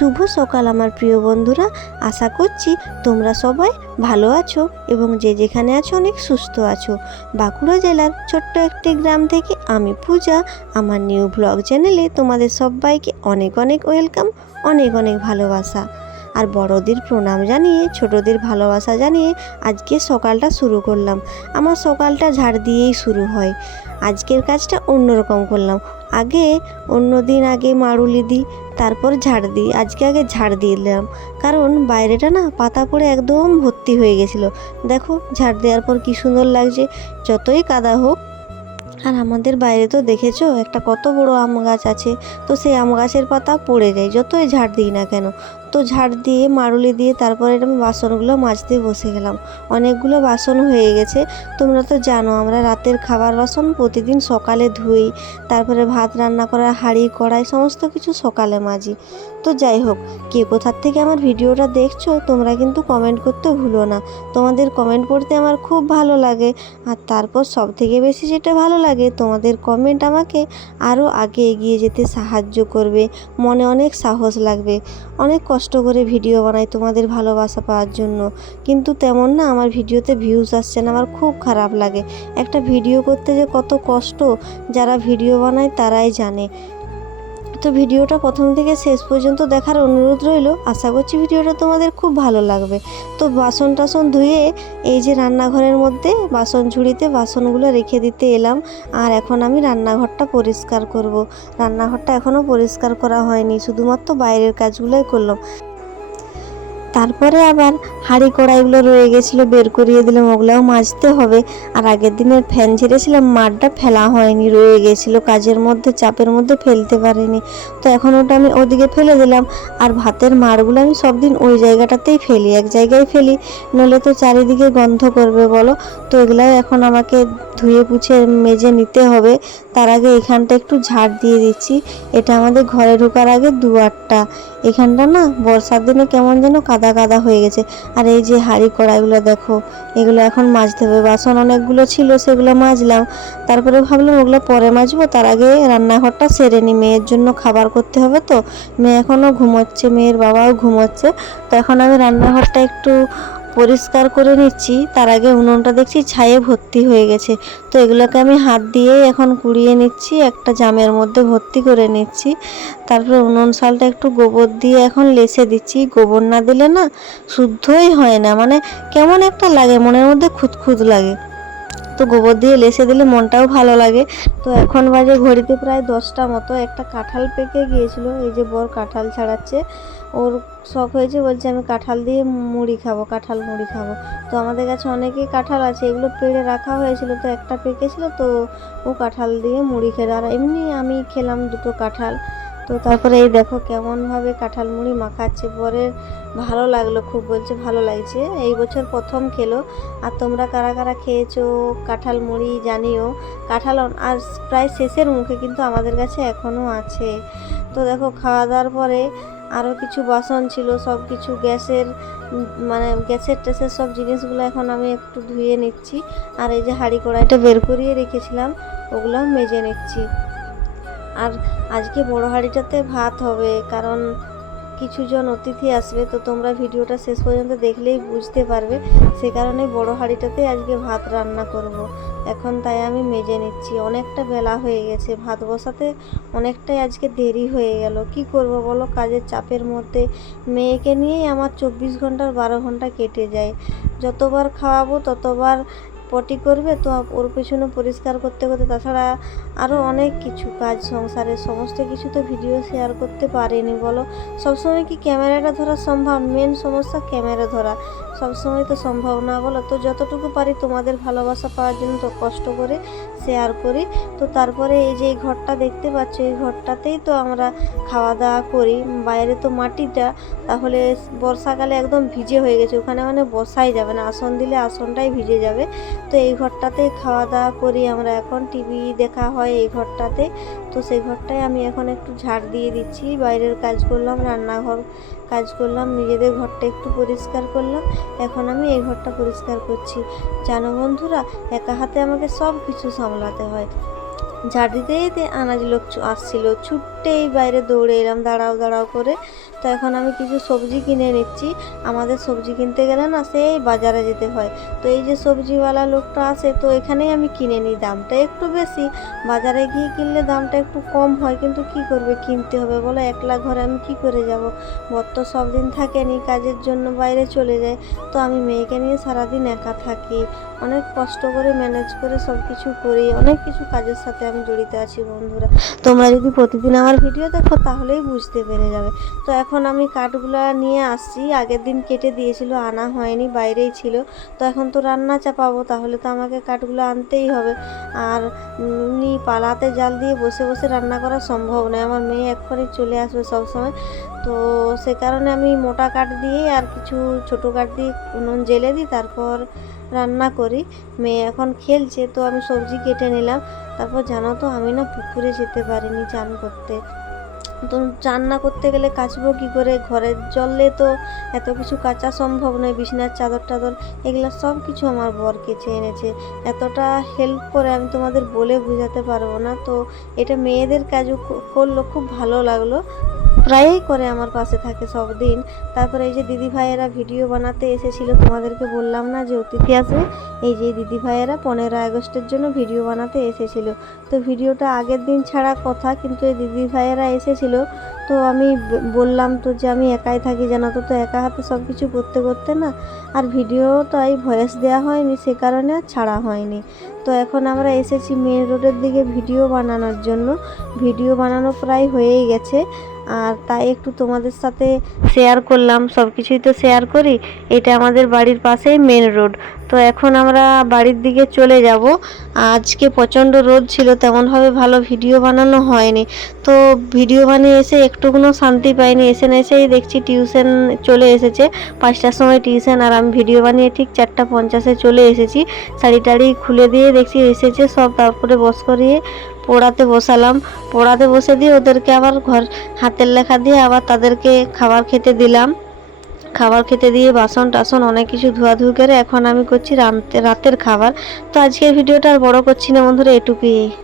শুভ সকাল আমার প্রিয় বন্ধুরা। আশা করছি তোমরা সবাই ভালো আছো এবং যে যেখানে আছো অনেক সুস্থ আছো। বাঁকুড়া জেলার ছোট্ট একটি গ্রাম থেকে আমি পূজা। আমার নিউ ব্লগ চ্যানেলে তোমাদের সবাইকে অনেক অনেক ওয়েলকাম অনেক অনেক ভালোবাসা। আর বড়দের প্রণাম জানিয়ে, ছোটদের ভালোবাসা জানিয়ে আজকে সকালটা শুরু করলাম। আমার সকালটা ঝাড় দিয়েই শুরু হয়। আজকের কাজটা অন্যরকম করলাম। আগে, অন্য দিন আগে মাড়ুলি দিই, তারপর ঝাড় দিই। আজকে আগে ঝাড় দিলাম। কারণ বাইরেটা না পাতা পড়ে একদম ভর্তি হয়ে গেছিল। দেখো, ঝাড় দেওয়ার পর কি সুন্দর লাগছে। যতই কাদা হোক। আর আমাদের বাইরে তো দেখেছ, একটা কত বড় আম গাছ আছে। তো সেই আম গাছের পাতা পড়ে যায়, যতই ঝাড় দিই না কেন। তো ঝাড় দিয়ে মারুলি দিয়ে তারপরে আমি বাসনগুলো মাজতে বসে গেলাম। অনেকগুলো বাসন হয়ে গেছে। তোমরা তো জানো, আমরা রাতের খাবার বাসন প্রতিদিন সকালে ধুই, তারপরে ভাত রান্না করা, হাঁড়ি কড়াই, সমস্ত কিছু সকালে মাজি। তো যাই হোক, কে কোথার থেকে আমার ভিডিওটা দেখছ, তোমরা কিন্তু কমেন্ট করতে ভুলো না। তোমাদের কমেন্ট পড়তে আমার খুব ভালো লাগে। আর তারপর সব থেকে বেশি যেটা ভালো লাগে, তোমাদের কমেন্ট আমাকে আরও আগে এগিয়ে যেতে সাহায্য করবে। মনে অনেক সাহস লাগবে। অনেক কষ্ট করে ভিডিও বানাই তোমাদের ভালোবাসা পাওয়ার জন্য। কিন্তু তেমন না, আমার ভিডিওতে ভিউজ আসছে না, আমার খুব খারাপ লাগে। একটা ভিডিও করতে যে কত কষ্ট, যারা ভিডিও বানায় তারাই জানে। তো ভিডিওটা প্রথম থেকে শেষ পর্যন্ত দেখার অনুরোধ রইল। আশা করছি ভিডিওটা তোমাদের খুব ভালো লাগবে। তো বাসন টাসন ধুয়ে এই যে রান্নাঘরের মধ্যে বাসন ঝুড়িতে বাসনগুলো রেখে দিতে এলাম। আর এখন আমি রান্নাঘরটা পরিষ্কার করব। রান্নাঘরটা এখনও পরিষ্কার করা হয়নি। শুধুমাত্র বাইরের কাজগুলোই করলাম। তারপরে আবার হাঁড়ি কড়াইগুলো রয়ে গেছিল, বের করিয়ে দিলাম, ওগুলোও মাজতে হবে। আর আগের দিনের ফ্যান ছেড়েছিলাম মাঠটা ফেলা হয়নি, রয়ে গেছিল, কাজের মধ্যে, চাপের মধ্যে ফেলতে পারিনি। তো এখন ওটা আমি ওদিকে ফেলে দিলাম, আর ভাতের মাড়গুলো আমি সব দিন ওই জায়গাটাতেই ফেলি, এক জায়গায় ফেলি। নইলে তো চারিদিকে গন্ধ করবে, বলো? তো এগুলো এখন আমাকে ধুয়ে পুছে মেজে নিতে হবে। তার আগে এখানটা একটু ঝাড় দিয়ে দিচ্ছি। এটা আমাদের ঘরে ঢোকার আগে দুয়ারটা। এখানটা না বর্ষার দিনে কেমন যেন কাদা কাদা হয়ে গেছে। আর এই যে হাঁড়ি কড়াইগুলো দেখো, এগুলো এখন মাজতে হবে। বাসন অনেকগুলো ছিল, সেগুলো মাজলাম। তারপরে ভাবলাম ওগুলো পরে মাজবো। তার আগে রান্নাঘরটা সেরে নিই। মেয়ের জন্য খাবার করতে হবে তো। মেয়ে এখনও ঘুমোচ্ছে, মেয়ের বাবাও ঘুমোচ্ছে। তো এখন আমি রান্নাঘরটা একটু পরিষ্কার করে নিচ্ছি। তার আগে উনুনটা দেখছি ছায়ে ভর্তি হয়ে গেছে। তো এগুলোকে আমি হাত দিয়েই এখন কুড়িয়ে নিচ্ছি, একটা জামের মধ্যে ভর্তি করে নিচ্ছি। তারপরে উনুন শালটা একটু গোবর দিয়ে এখন লেসে দিচ্ছি। গোবর না দিলে না শুদ্ধই হয় না মানে কেমন একটা লাগে, মনের মধ্যে খুঁতখুত লাগে। তো গোবর দিয়ে লেসে দিলে মনটাও ভালো লাগে। তো এখন বাজে ঘড়িতে প্রায় দশটা মতো। একটা কাঁঠাল পেকে গিয়েছিল, এই যে বর কাঁঠাল ছাড়াচ্ছে। ওর শখ হয়েছে, বলছে আমি কাঁঠাল দিয়ে মুড়ি খাব, কাঁঠাল মুড়ি খাব। তো আমাদের কাছে অনেকেই কাঁঠাল আছে, এগুলো পেড়ে রাখা হয়েছিল, তো একটা পেকেছিল, তো ও কাঁঠাল দিয়ে মুড়ি খেলো। আর এমনি আমি খেলাম দুটো কাঁঠাল। তো তারপরে এই দেখো কেমনভাবে কাঁঠাল মুড়ি মাখাচ্ছে পরের ভালো লাগল, খুব বলছে ভালো লাগছে। এই বছর প্রথম খেলো। আর তোমরা কারা কারা খেয়েছো কাঁঠাল মুড়ি জানিও। কাঁঠাল আর প্রায় শেষের মুখে কিন্তু আমাদের কাছে এখনও আছে। তো দেখো খাওয়া দাওয়ার পরে আরও কিছু বাসন ছিল সব কিছু গ্যাসের মানে গ্যাসের টেসের সব জিনিসগুলো এখন আমি একটু ধুয়ে নিচ্ছি। আর এই যে হাঁড়ি কড়াইটা বের করিয়ে রেখেছিলাম ওগুলো মেজে নিচ্ছি। আর আজকে বড় হাঁড়িটাতে ভাত হবে, কারণ কিছুজন অতিথি আসবে, তো তোমরা ভিডিওটা শেষ পর্যন্ত দেখলেই বুঝতে পারবে। সে কারণে বড় হাঁড়িটাতে আজকে ভাত রান্না করব। এখন তাই আমি মেজে নিচ্ছি। অনেকটা বেলা হয়ে গেছে। ভাত বসাতে অনেকটাই আজকে দেরি হয়ে গেল। কি করব বলো? কাজের চাপের মধ্যে মেয়েকে নিয়েই আমার চব্বিশ ঘণ্টার বারো ঘণ্টা কেটে যায়। যতবার খাওয়াবো ততবার পটি করবে, তো ওর পেছনে পরিষ্কার করতে করতে তাছাড়া আরও অনেক কিছু কাজ সংসারের সমস্ত কিছু তো ভিডিও শেয়ার করতে পারিনি বলো। সবসময় কি ক্যামেরাটা ধরা সম্ভব? মেন সমস্যা ক্যামেরা ধরা। সবসময় তো সম্ভব না, বলো? তো যতটুকু পারি তোমাদের ভালোবাসা পাওয়ার জন্য তো কষ্ট করে শেয়ার করি। তো তারপরে এই যে এই ঘরটা দেখতে পাচ্ছ, এই ঘরটাতেই তো আমরা খাওয়া দাওয়া করি। বাইরে তো মাটিটা, তাহলে বর্ষাকালে একদম ভিজে হয়ে গেছে, ওখানে মানে বসাই যাবে না। আসন দিলে আসনটাই ভিজে যাবে। তো এই ঘরটাতে খাওয়া দাওয়া করি আমরা এখন। টিভি দেখা হয় এই ঘরটাতে। তো সেই ঘরটায় আমি এখন একটু ঝাড় দিয়ে দিচ্ছি, বাইরের কাজ করলাম, রান্নাঘর কাজ করলাম, নিজেদের ঘরটা একটু পরিষ্কার করলাম। এখন আমি এই ঘরটা পরিষ্কার করছি। জানো বন্ধুরা, একা হাতে আমাকে সব কিছু সামলাতে হয়। ঝাড় দিতে দিতে আনাজ লোক আসছিল ছুট্ট অনেকটাই বাইরে দৌড়ে এলাম, দাঁড়াও দাঁড়াও করে। তো এখন আমি কিছু সবজি কিনে নিচ্ছি। আমাদের সবজি কিনতে গেলে না সেই বাজারে যেতে হয়। তো এই যে সবজিওয়ালা লোকটা আসে তো এখানেই আমি কিনে নিই দামটা একটু বেশি। বাজারে গিয়ে কিনলে দামটা একটু কম হয়, কিন্তু কি করবে, কিনতে হবে বলো, একলা ঘরে আমি কি করে যাব? বর তো সব দিন থাকেনি, কাজের জন্য বাইরে চলে যায়। তো আমি মেয়েকে নিয়ে সারাদিন একা থাকি। অনেক কষ্ট করে ম্যানেজ করে সব কিছু করি। অনেক কিছু কাজের সাথে আমি জড়িত আছি বন্ধুরা। তোমরা যদি প্রতিদিন আমার ভিডিও দেখো তাহলেই বুঝতে পেরে যাবে। তো এখন আমি কাঠগুলো নিয়ে আসছি। আগের দিন কেটে দিয়েছিল, আনা হয়নি, বাইরেই ছিল। তো এখন তো রান্না চাপাবো, তাহলে তো আমাকে কাঠগুলো আনতেই হবে। আর এমনি পালাতে জাল দিয়ে বসে বসে রান্না করা সম্ভব নয়। আমার মেয়ে এক্ষুনি চলে আসবে সবসময়। তো সে কারণে আমি মোটা কাঠ দিয়ে আর কিছু ছোটো কাঠ দিয়ে নুন জেলে দিই, তারপর রান্না করি। মেয়ে এখন খেলছে, তো আমি সবজি কেটে নিলাম। তারপর জানো তো, আমি না পুকুরে যেতে পারিনি চান করতে। তো চান না করতে গেলে কাচবো কী করে? ঘরের জলে তো এত কিছু কাচা সম্ভব নয়, বিছনার চাদর টাদর, এগুলো সব কিছু আমার বর কেচে এনেছে। এতটা হেল্প করে আমি তোমাদের বলে বোঝাতে পারব না। তো এটা মেয়েদের কাজও করল, খুব ভালো লাগল। প্রায়ই করে আমার পাশে থাকে সব দিন। তারপরে এই যে দিদি ভাইয়েরা ভিডিও বানাতে এসেছিল, তোমাদেরকে বললাম না যে অতিথি আসবে এই যে দিদি ভাইয়েরা পনেরো আগস্টের জন্য ভিডিও বানাতে এসেছিল। তো ভিডিওটা আগের দিন ছাড়া কথা, কিন্তু এই দিদি ভাইয়েরা এসেছিল। তো আমি বললাম তো যে আমি একাই থাকি জানো তো তো একা হাতে সব কিছু করতে করতে না আর ভিডিও তো এই ভয়েস দেওয়া হয়নি, সে কারণে আর ছাড়া হয়নি। তো এখন আমরা এসেছি মেন রোডের দিকে ভিডিও বানানোর জন্য। ভিডিও বানানো প্রায় হয়েই গেছে। আর তাই একটু তোমাদের সাথে শেয়ার করলাম সব কিছুই তো শেয়ার করি। এটা আমাদের বাড়ির পাশেই মেন রোড তো এখন আমরা বাড়ির দিকে চলে যাব। আজকে প্রচণ্ড রোদ ছিল, তেমনভাবে ভালো ভিডিও বানানো হয়নি। তো ভিডিও বানিয়ে এসে একটুকুনো শান্তি পাইনি। এসে না এসেই দেখছি টিউশন চলে এসেছে। পাঁচটার সময় টিউশন আর আমি ভিডিও বানিয়ে ঠিক চারটা পঞ্চাশে চলে এসেছি। শাড়ি টাড়ি খুলে দিয়ে দেখছি এসেছে সব, তারপরে বস করিয়ে পড়াতে বসালাম। পড়াতে বসে দিয়ে ওদেরকে আবার ঘর, হাতের লেখা দিয়ে আবার তাদেরকে খাবার খেতে দিলাম। খাবার খেতে দিয়ে বাসন টাসন অনেক কিছু ধোয়াধুয়ি করে এখন আমি করছি রাতে রাতের খাবার। তো আজকের ভিডিওটা আর বড় করছি না বন্ধুরা, এটুকুই।